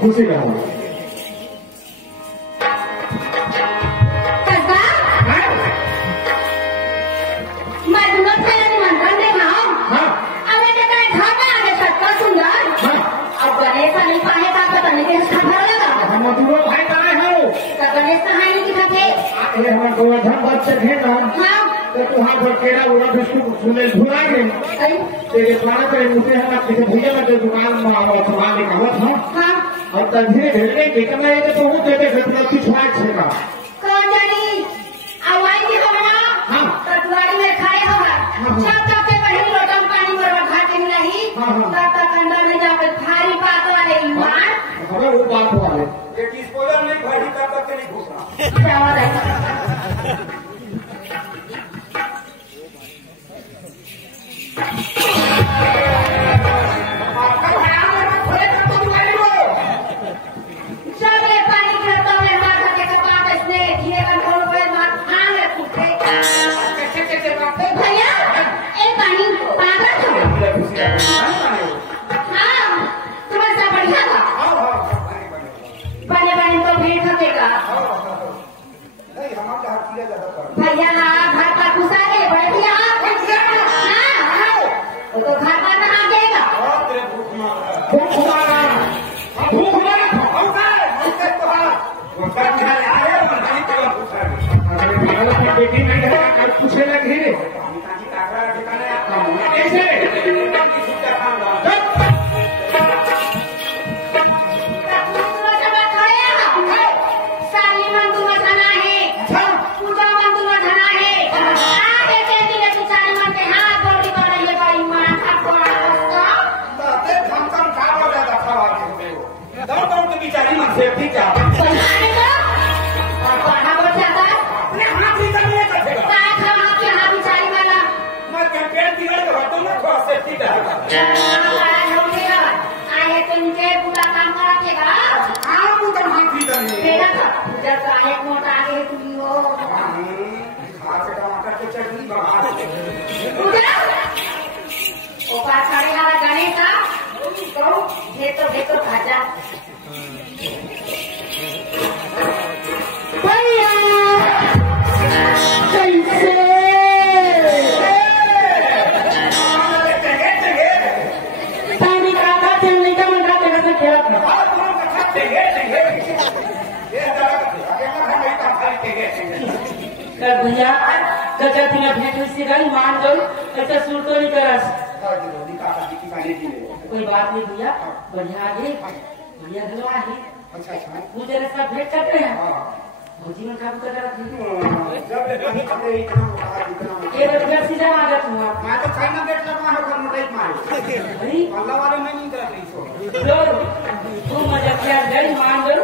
खुशी रहो। गोवर्धन बात से भेजना तो तुहार पर केरा उड़ा बिस्कुट सुने झुला गए तेरे द्वारा तेरे मुझे हम किसी भैया में दुकान में सामान निकालत हां और तभी ढेरे कितना है तो वो तेरे घर की छाट छेगा कौन जानी आवाज की हमरा हां कटवारी में खाए होगा सब तक के पहली लोटम पानी में रखा के नहीं तब तक अंदर में जाकर भारी बात वाले ईमान अरे वो बात वाले ये डिस्पोजल नहीं भारी तब तक नहीं घुसना क्या बात है भैया घर पर घुसा के बैठिए आप तो घर पर नहा देगा भूख मारा बेटी नहीं है कल पूछे लगे कैसे सेफ्टी क्या भेटो भाजा कर भैया कचा तिला भेट हुई से गई मान गई ऐसा सुर तो नहीं करस कोई बात नहीं भैया बढ़िया आगे भैया धनवा है अच्छा अच्छा मुझे सब भेंट करते हैं भौजी में काम कर रहा थी ये बढ़िया सीधा आदत हुआ मैं तो खाना बैठ कर वहां घर में बैठ मारे भाई अल्लाह वाले मैं नहीं कर रही सो तू मजा किया गई मान गई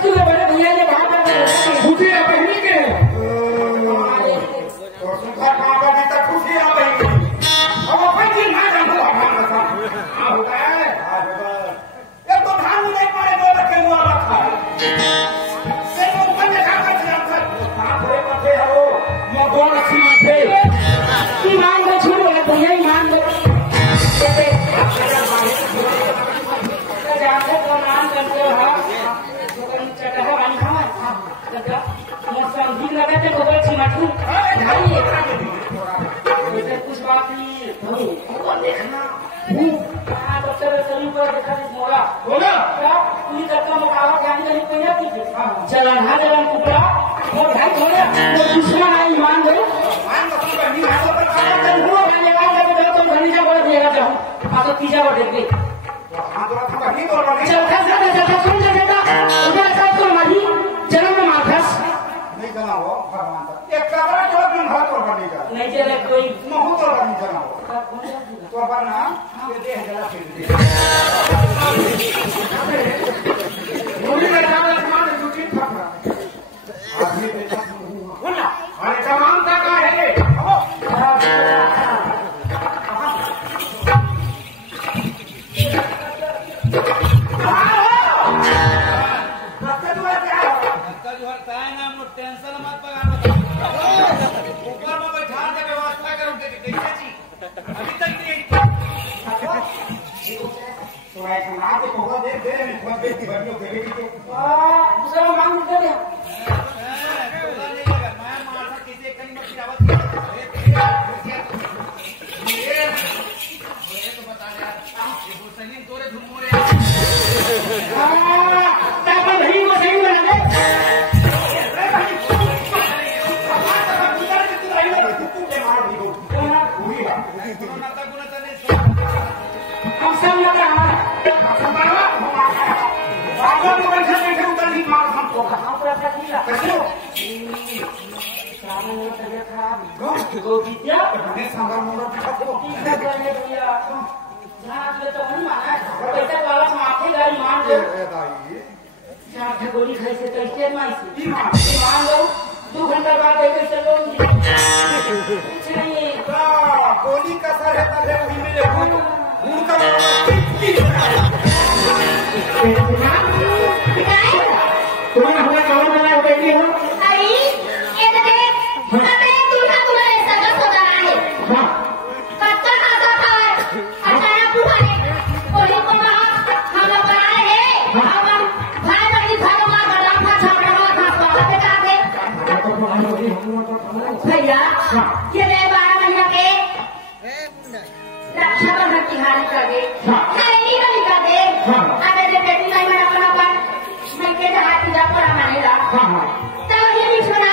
बड़े भैया ने वहां पर खुशी है बहनी के खुशी आ गई अब अपन जी ना जानो होता है ये तो धान नहीं पड़े दो रखे हुआ रखा से वो बंद खा कर जाता हां थोड़े पते हो मैं दो रखी थे ईमान को छोड़ो भैया ईमान को कुछ बात नहीं देखना बोला पूरी धक्का मुकाबला जाने का पहले पीछे चला ना जलन कुपड़ा और भाई थोड़ा वो दुश्मन है ईमान दो मान मतलब नहीं है तो पर वो वाले का तो घनी जा बोल देगा जाऊं आ तो पिज्जा और देख ले हां तो रखा नहीं तो नहीं चल खा सुन जा उधर का तो मारी जन्म में माथस नहीं जनाओ भगवान का एक कमरा तो दिन भर तो बनी जा नहीं चले कोई महू तो नहीं जनाओ तो बना ये देह जला फिर मुझे लगा आसमान दुखी था आदमी बेटा बोला अरे तमाम का है टेंशन मत ऊपर में बैठा के व्यवस्था करो कैसे जी अभी तक नहीं तो ऐसा ना तो होगा दे बहुत बेटी बनियो देगी तो दूसरा मांग दे दे मैं मार किसी कहीं मत गिरावत ये तो बता यार ये हुसैन तोरे धुमोरे ताकि नहीं वो सही बना दे गोली खाई से कैसे मान लो 2 घंटा बाद चलो गोली का सर है तब मेरे उनका तुम्हें हमें कौन बना बेटी हो भैया ये 12 महीना के रक्षा बंधन तिहार कर दे नहीं कर दे अगर ये बेटी नहीं मैं अपना मैं के हाथ पूजा पड़ा मानेगा तो ये भी सुना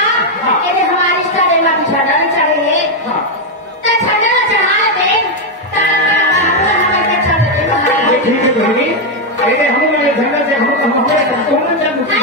ये हमारी रिश्ता दे में छड़ा नहीं चढ़े तो छड़ा चढ़ा दे ठीक है बहनी अरे हम मेरे धंधा से हम हमारे संपूर्ण जब मुक्ति